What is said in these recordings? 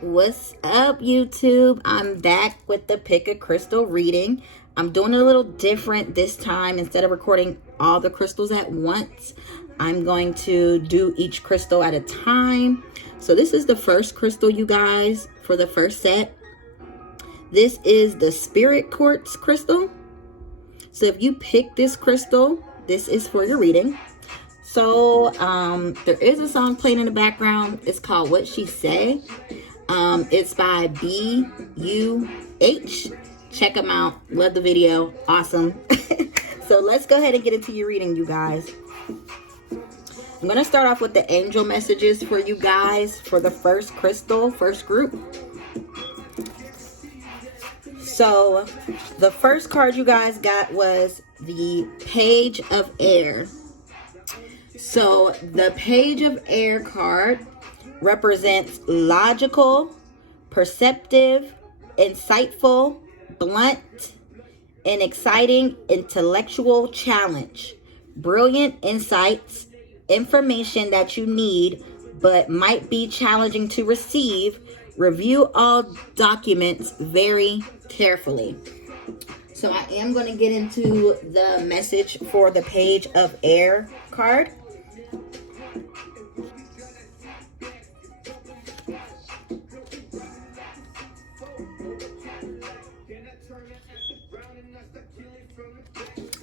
What's up, YouTube? I'm back with the Pick a Crystal reading. I'm doing it a little different this time. Instead of recording all the crystals at once, I'm going to do each crystal at a time. So this is the first crystal, you guys, for the first set. This is the Spirit Quartz crystal. So if you pick this crystal, this is for your reading. So there is a song playing in the background. It's called What She Say. It's by B.U.H. Check them out. Love the video. Awesome. So let's go ahead and get into your reading, you guys. I'm going to start off with the angel messages for you guys for the first crystal, first group. So the first card you guys got was the Page of Air. So the Page of Air card represents logical, perceptive, insightful, blunt, and exciting intellectual challenge. Brilliant insights, information that you need but might be challenging to receive. Review all documents very carefully. So I am going to get into the message for the Page of Air card.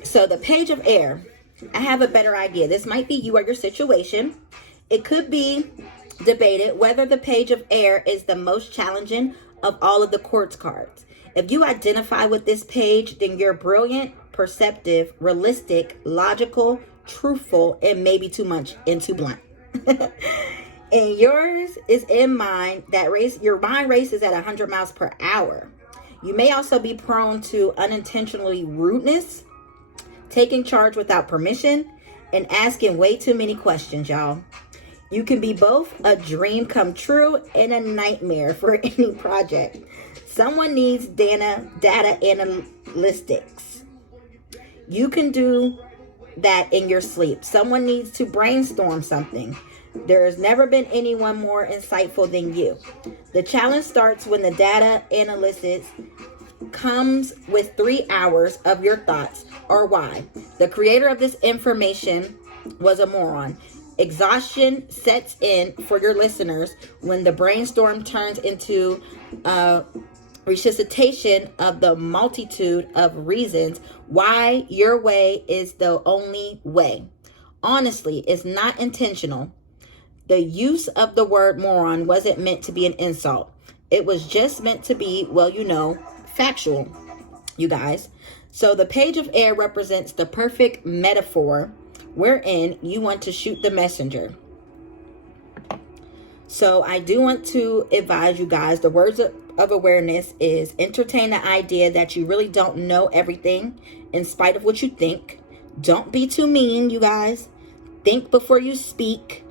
So the Page of Air, I have a better idea. This might be you or your situation. It could be debated whether the Page of Air is the most challenging of all of the quartz cards. If you identify with this page, then you're brilliant, perceptive, realistic, logical, truthful, and maybe too much and too blunt. And yours is in mind that your mind races at 100 miles per hour. You may also be prone to unintentionally rudeness, taking charge without permission, and asking way too many questions, y'all. You can be both a dream come true and a nightmare for any project. Someone needs data analytics. You can do that in your sleep. Someone needs to brainstorm something. There has never been anyone more insightful than you. The challenge starts when the data analysis comes with 3 hours of your thoughts or why. The creator of this information was a moron. Exhaustion sets in for your listeners when the brainstorm turns into a resuscitation of the multitude of reasons why your way is the only way. Honestly, it's not intentional. The use of the word moron wasn't meant to be an insult. It was just meant to be, well, you know, factual, you guys. So the Page of Air represents the perfect metaphor wherein you want to shoot the messenger. So I do want to advise you guys, the words of awareness is entertain the idea that you really don't know everything in spite of what you think. Don't be too mean, you guys. Think before you speak.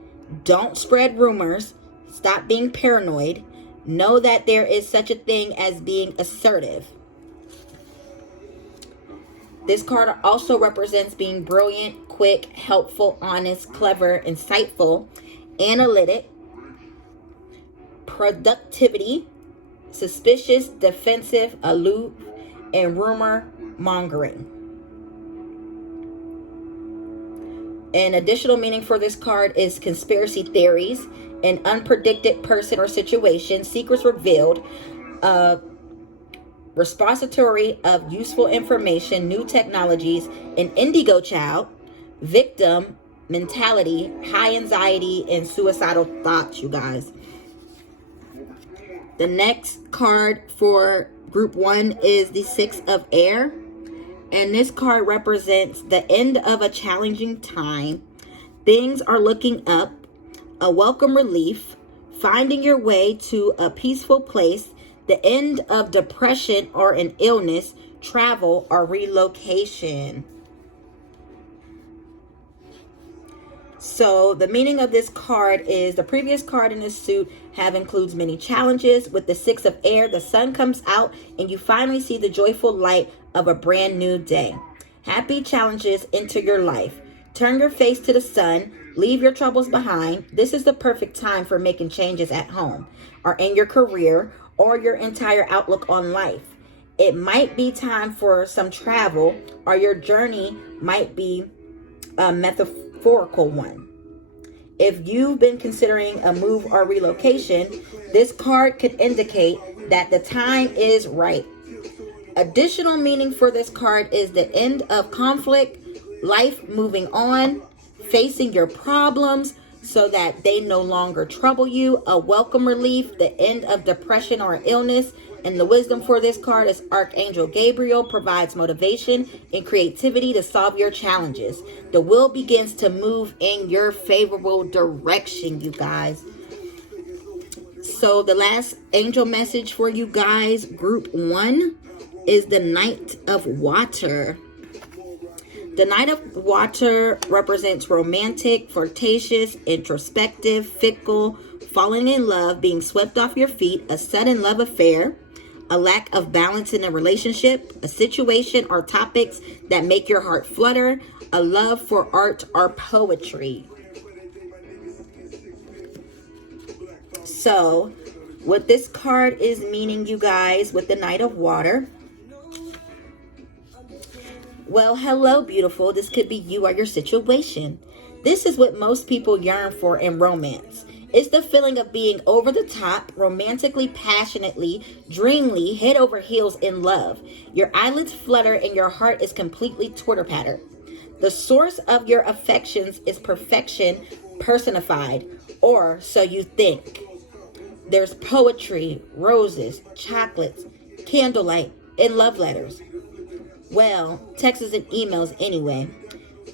Don't spread rumors. Stop being paranoid. Know that there is such a thing as being assertive. This card also represents being brilliant, quick, helpful, honest, clever, insightful, analytic, productivity, suspicious, defensive, aloof, and rumor mongering. An additional meaning for this card is conspiracy theories, an unpredicted person or situation, secrets revealed, repository of useful information, new technologies, an indigo child, victim mentality, high anxiety, and suicidal thoughts, you guys. The next card for group 1 is the Six of Air. And this card represents the end of a challenging time. Things are looking up, a welcome relief, finding your way to a peaceful place, the end of depression or an illness, travel, or relocation. So the meaning of this card is the previous card in this suit includes many challenges. With the Six of Air, the sun comes out and you finally see the joyful light of a brand new day. Happy challenges enter your life. Turn your face to the sun. Leave your troubles behind. This is the perfect time for making changes at home. or in your career or your entire outlook on life. It might be time for some travel, or your journey might be a metaphorical one. If you've been considering a move or relocation, this card could indicate that the time is right. Additional meaning for this card is the end of conflict, life moving on, facing your problems so that they no longer trouble you, a welcome relief, the end of depression or illness. And the wisdom for this card is Archangel Gabriel provides motivation and creativity to solve your challenges. The will begins to move in your favorable direction, you guys. So the last angel message for you guys, group 1, is the Knight of Water. The Knight of Water represents romantic, flirtatious, introspective, fickle, falling in love, being swept off your feet, a sudden love affair, a lack of balance in a relationship, a situation or topics that make your heart flutter, a love for art or poetry. So, what this card is meaning, you guys, with the Knight of Water. Well, hello, beautiful. This could be you or your situation. This is what most people yearn for in romance. It's the feeling of being over the top, romantically, passionately, dreamily, head over heels in love. Your eyelids flutter and your heart is completely twitter-patter. The source of your affections is perfection personified, or so you think. There's poetry, roses, chocolates, candlelight, and love letters. Well, texts and emails anyway.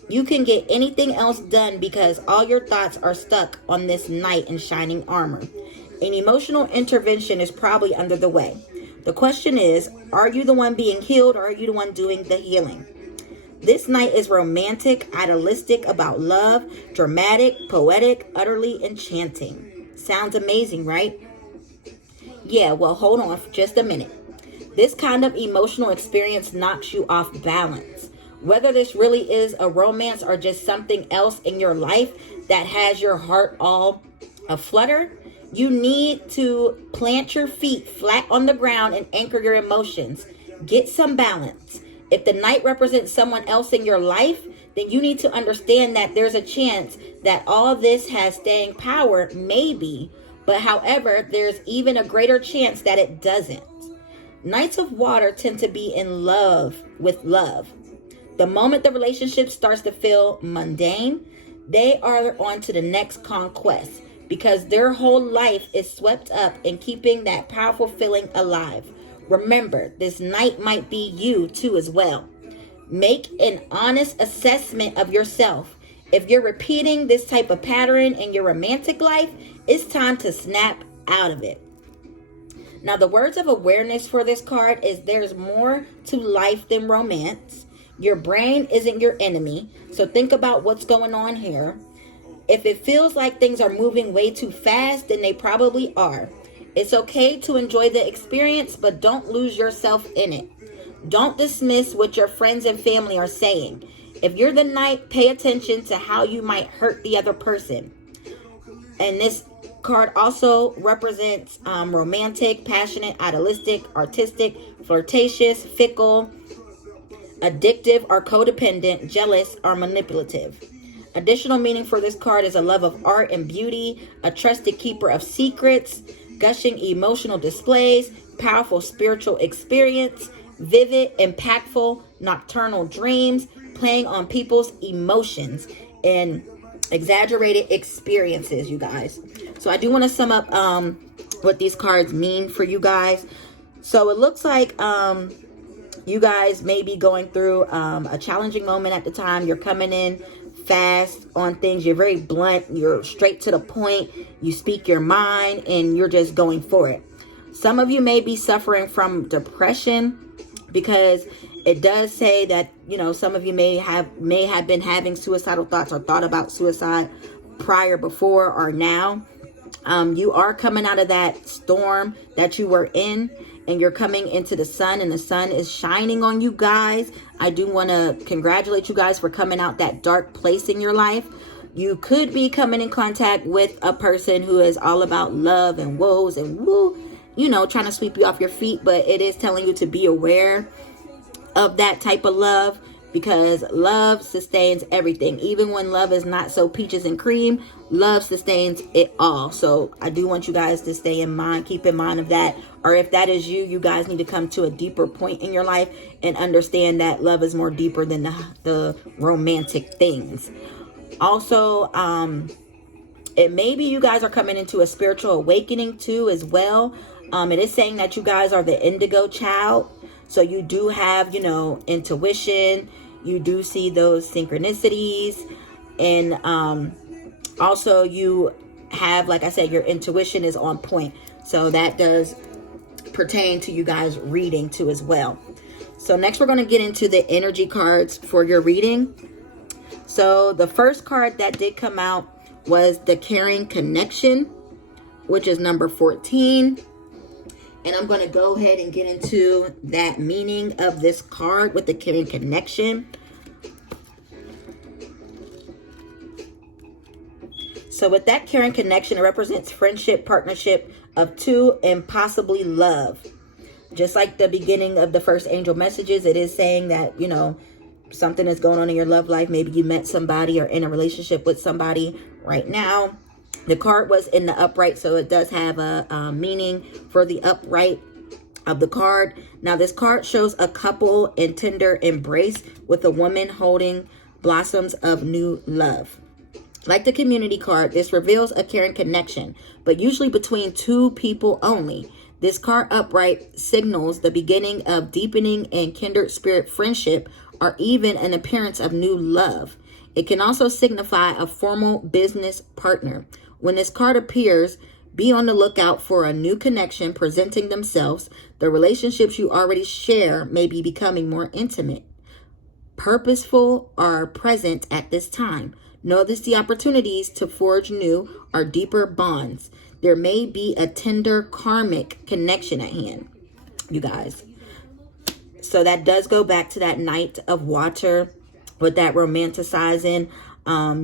You can get anything else done because all your thoughts are stuck on this knight in shining armor. An emotional intervention is probably under the way. The question is, are you the one being healed or are you the one doing the healing? This knight is romantic, idealistic about love, dramatic, poetic, utterly enchanting. Sounds amazing, right? Yeah, well, hold on for just a minute. This kind of emotional experience knocks you off balance. Whether this really is a romance or just something else in your life that has your heart all aflutter, you need to plant your feet flat on the ground and anchor your emotions. Get some balance. If the knight represents someone else in your life, then you need to understand that there's a chance that all this has staying power, maybe, but however, there's even a greater chance that it doesn't. Knights of Water tend to be in love with love. The moment the relationship starts to feel mundane, they are on to the next conquest because their whole life is swept up in keeping that powerful feeling alive. Remember, this knight might be you too as well. Make an honest assessment of yourself. If you're repeating this type of pattern in your romantic life, it's time to snap out of it. Now, the words of awareness for this card is there's more to life than romance. Your brain isn't your enemy, so think about what's going on here. If it feels like things are moving way too fast, then they probably are. It's okay to enjoy the experience, but don't lose yourself in it. Don't dismiss what your friends and family are saying. If you're the knight, pay attention to how you might hurt the other person. And this card also represents romantic, passionate, idealistic, artistic, flirtatious, fickle, addictive or codependent, jealous or manipulative. Additional meaning for this card is a love of art and beauty, a trusted keeper of secrets, gushing emotional displays, powerful spiritual experience, vivid, impactful, nocturnal dreams, playing on people's emotions, and exaggerated experiences, you guys. So I do want to sum up what these cards mean for you guys. So it looks like you guys may be going through a challenging moment at the time. You're coming in fast on things. You're very blunt. You're straight to the point. You speak your mind and you're just going for it. Some of you may be suffering from depression because it does say that, you know, some of you may have been having suicidal thoughts or thought about suicide prior, before, or now. You are coming out of that storm that you were in, and you're coming into the sun, and the sun is shining on you guys. I do want to congratulate you guys for coming out that dark place in your life. You could be coming in contact with a person who is all about love and woes and woo, you know, trying to sweep you off your feet. But it is telling you to be aware of that type of love, because love sustains everything. Even when love is not so peaches and cream, love sustains it all. So I do want you guys to stay in mind, keep in mind of that. Or if that is you, you guys need to come to a deeper point in your life and understand that love is more deeper than the romantic things. Also, it maybe you guys are coming into a spiritual awakening too as well. It is saying that you guys are the indigo child. So you do have, you know, intuition. You do see those synchronicities. And also you have, like I said, your intuition is on point. So that does pertain to you guys reading too as well. So next we're going to get into the energy cards for your reading. So the first card that did come out was the Caring Connection, which is number 14. And I'm going to go ahead and get into that meaning of this card with the Caring Connection. So with that Caring Connection, it represents friendship, partnership of two, and possibly love. Just like the beginning of the first angel messages, it is saying that, you know, something is going on in your love life. Maybe you met somebody or in a relationship with somebody right now. The card was in the upright, so it does have a meaning for the upright of the card. Now, this card shows a couple in tender embrace with a woman holding blossoms of new love. Like the community card, this reveals a caring connection, but usually between two people only. This card upright signals the beginning of deepening and kindred spirit friendship, or even an appearance of new love. It can also signify a formal business partner. When this card appears, be on the lookout for a new connection presenting themselves. The relationships you already share may be becoming more intimate, purposeful, or present at this time. Notice the opportunities to forge new or deeper bonds. There may be a tender karmic connection at hand, you guys. So that does go back to that Knight of Water with that romanticizing.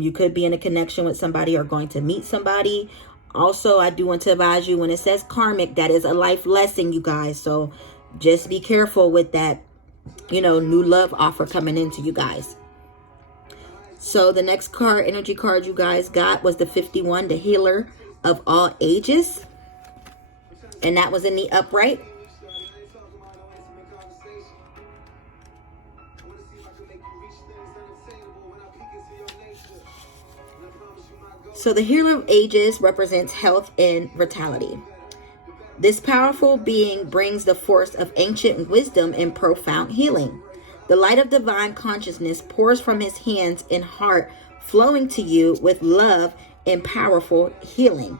You could be in a connection with somebody or going to meet somebody. Also, I do want to advise you, when it says karmic, that is a life lesson, you guys. So just be careful with that, you know, new love offer coming into you guys. So the next card, energy card you guys got was the 51, the Healer of All Ages. And that was in the upright. So the Healer of Ages represents health and vitality. This powerful being brings the force of ancient wisdom and profound healing. The light of divine consciousness pours from his hands and heart, flowing to you with love and powerful healing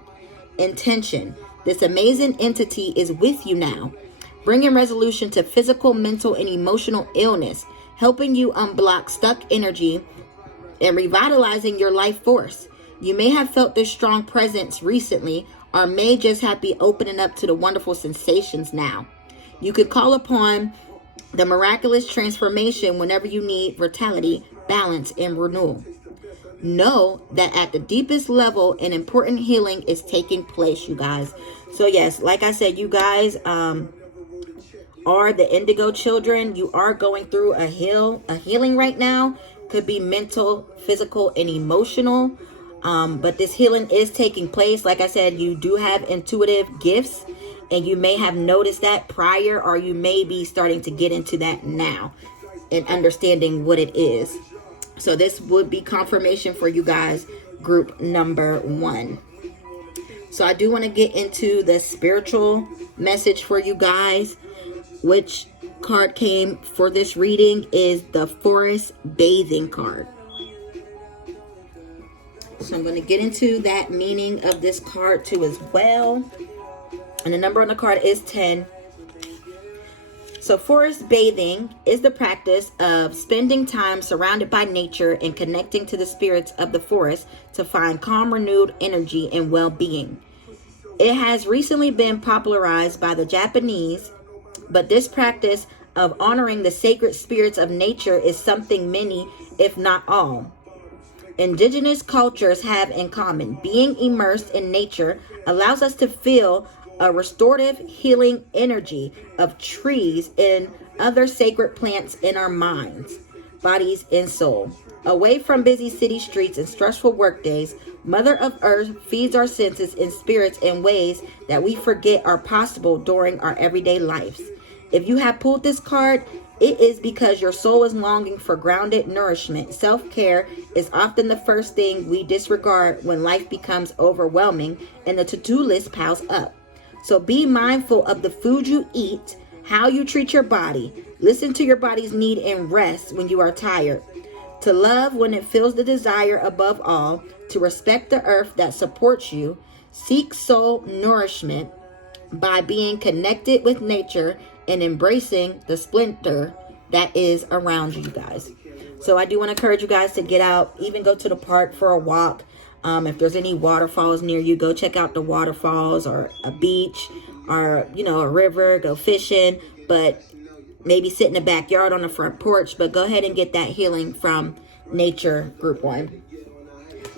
intention. This amazing entity is with you now, bringing resolution to physical, mental, and emotional illness, helping you unblock stuck energy and revitalizing your life force. You may have felt this strong presence recently, or may just have been opening up to the wonderful sensations now. You could call upon the miraculous transformation whenever you need vitality, balance, and renewal. Know that at the deepest level, an important healing is taking place, you guys. So yes, like I said, you guys are the indigo children. You are going through a healing right now. Could be mental, physical, and emotional. But this healing is taking place. Like I said, you do have intuitive gifts, and you may have noticed that prior, or you may be starting to get into that now and understanding what it is. So this would be confirmation for you guys, group number 1. So I do want to get into the spiritual message for you guys. Which card came for this reading is the Forest Bathing card. So I'm going to get into that meaning of this card too as well. And the number on the card is 10. So forest bathing is the practice of spending time surrounded by nature and connecting to the spirits of the forest to find calm, renewed energy and well-being. It has recently been popularized by the Japanese, but this practice of honoring the sacred spirits of nature is something many, if not all, indigenous cultures have in common. Being immersed in nature allows us to feel a restorative healing energy of trees and other sacred plants in our minds, bodies, and soul. Away from busy city streets and stressful work days, Mother of Earth feeds our senses and spirits in ways that we forget are possible during our everyday lives. If you have pulled this card, it is because your soul is longing for grounded nourishment. Self-care is often the first thing we disregard when life becomes overwhelming and the to-do list piles up. So be mindful of the food you eat, how you treat your body. Listen to your body's need and rest when you are tired. To love when it feels the desire above all. To respect the earth that supports you. Seek soul nourishment by being connected with nature and embracing the splendor that is around you guys. So I do want to encourage you guys to get out, even go to the park for a walk. If there's any waterfalls near you, go check out the waterfalls or a beach or, a river, go fishing, but maybe sit in the backyard on the front porch, but go ahead and get that healing from nature, group 1.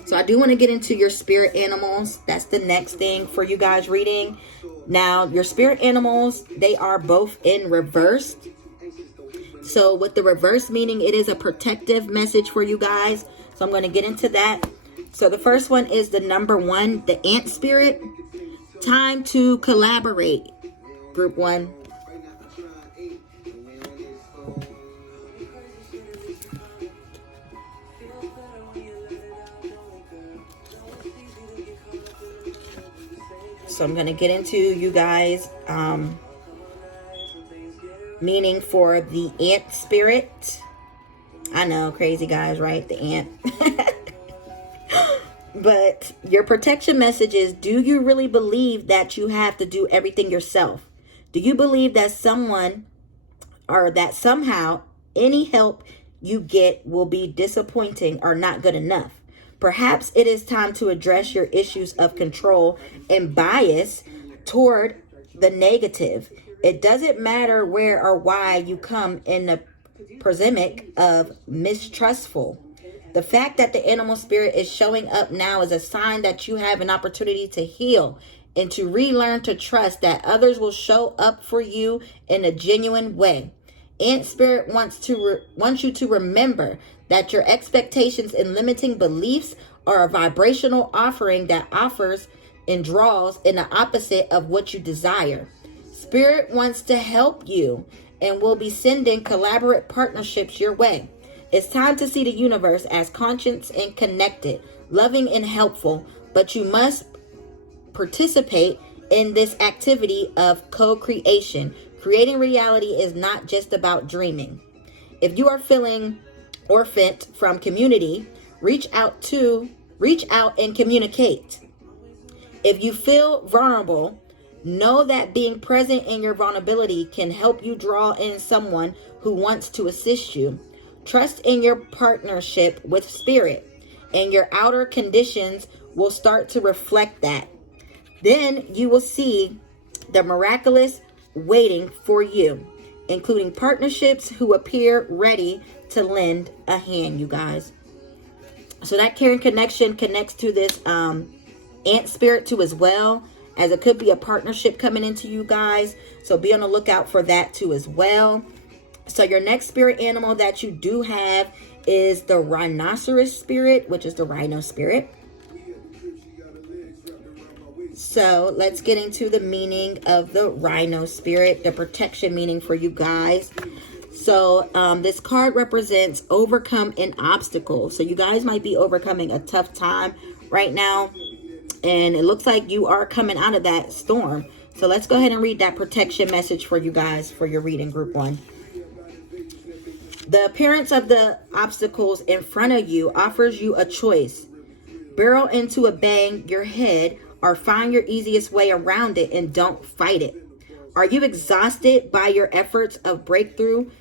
So I do want to get into your spirit animals. That's the next thing for you guys reading. Now, your spirit animals, they are both in reverse. So with the reverse meaning, it is a protective message for you guys. So I'm going to get into that. So the first one is the number 1, the ant spirit. Time to collaborate, group 1. So I'm going to get into you guys meaning for the ant spirit. I know, crazy guys, right? The ant. But your protection message is, do you really believe that you have to do everything yourself? Do you believe that someone or that somehow any help you get will be disappointing or not good enough? Perhaps it is time to address your issues of control and bias toward the negative. It doesn't matter where or why you come in the prismatic of mistrustful. The fact that the animal spirit is showing up now is a sign that you have an opportunity to heal and to relearn to trust that others will show up for you in a genuine way. Ant spirit wants you to remember that your expectations and limiting beliefs are a vibrational offering that offers and draws in the opposite of what you desire. Spirit wants to help you and will be sending collaborative partnerships your way. It's time to see the universe as conscious and connected, loving and helpful, but you must participate in this activity of co-creation. Creating reality is not just about dreaming. If you are feeling orphaned from community, reach out and communicate. If you feel vulnerable, know that being present in your vulnerability can help you draw in someone who wants to assist you. Trust in your partnership with spirit, and your outer conditions will start to reflect that. Then you will see the miraculous waiting for you, including partnerships who appear ready to lend a hand, you guys. So that caring connection connects to this ant spirit too as well, as it could be a partnership coming into you guys. So be on the lookout for that too as well. So your next spirit animal that you do have is the rhinoceros spirit, which is the rhino spirit. So let's get into the meaning of the rhino spirit, the protection meaning for you guys. So this card represents overcome an obstacle. So you guys might be overcoming a tough time right now, and it looks like you are coming out of that storm. So let's go ahead and read that protection message for you guys for your reading, group 1. The appearance of the obstacles in front of you offers you a choice. Barrel into a bang your head or find your easiest way around it and don't fight it. Are you exhausted by your efforts of breakthrough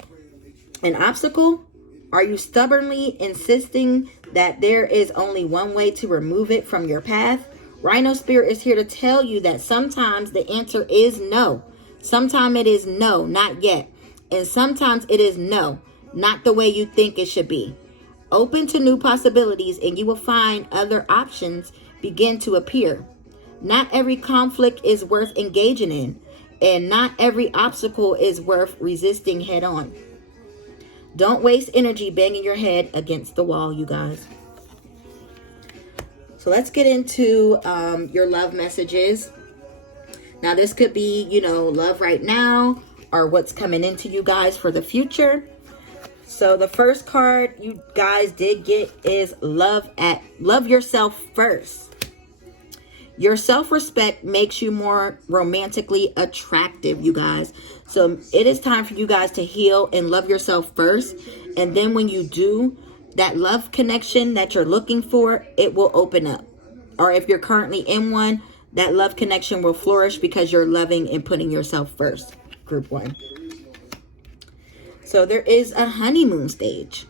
an obstacle? Are you stubbornly insisting that there is only one way to remove it from your path? Rhino Spirit is here to tell you that sometimes the answer is no. Sometimes it is no, not yet. And sometimes it is no, not the way you think it should be. open to new possibilities, and you will find other options begin to appear. Not every conflict is worth engaging in, and not every obstacle is worth resisting head on. Don't waste energy banging your head against the wall, you guys. So let's get into your love messages. Now, this could be, you know, love right now or what's coming into you guys for the future. So the first card you guys did get is love yourself first. Your self-respect makes you more romantically attractive, you guys. So it is time for you guys to heal and love yourself first. And then when you do, that love connection that you're looking for, it will open up. Or if you're currently in one, that love connection will flourish because you're loving and putting yourself first. Group 1. So there is a honeymoon stage.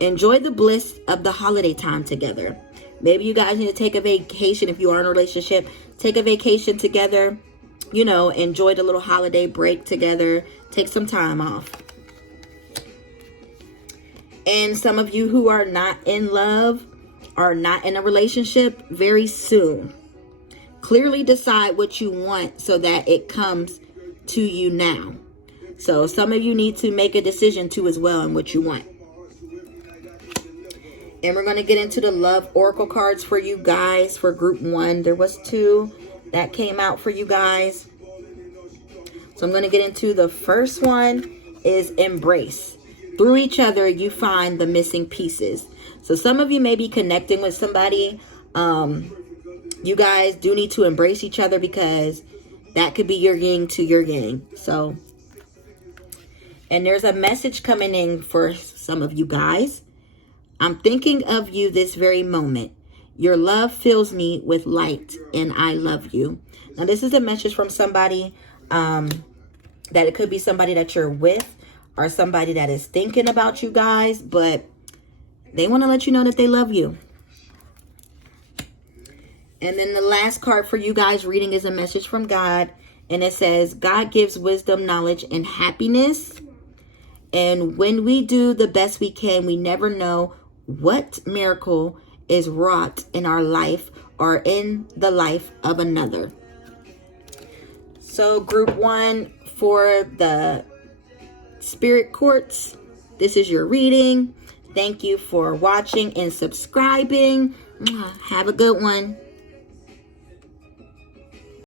Enjoy the bliss of the holiday time together. Maybe you guys need to take a vacation. If you are in a relationship, take a vacation together. You know, enjoy the little holiday break together. Take some time off. And some of you who are not in love, are not in a relationship, very soon. Clearly decide what you want so that it comes to you now. So some of you need to make a decision too as well on what you want. And we're going to get into the love oracle cards for you guys for group 1. There was 2 that came out for you guys. So I'm going to get into the first one is embrace. Through each other, you find the missing pieces. So some of you may be connecting with somebody. You guys do need to embrace each other because that could be your yin to your yang. So, and there's a message coming in for some of you guys. I'm thinking of you this very moment. Your love fills me with light and I love you. Now, this is a message from somebody that it could be somebody that you're with or somebody that is thinking about you guys, but they want to let you know that they love you. And then the last card for you guys reading is a message from God. And it says, God gives wisdom, knowledge, and happiness. And when we do the best we can, we never know what miracle is wrought in our life or in the life of another. So group 1 for the Spirit Quartz, this is your reading. Thank you for watching and subscribing. Have a good one.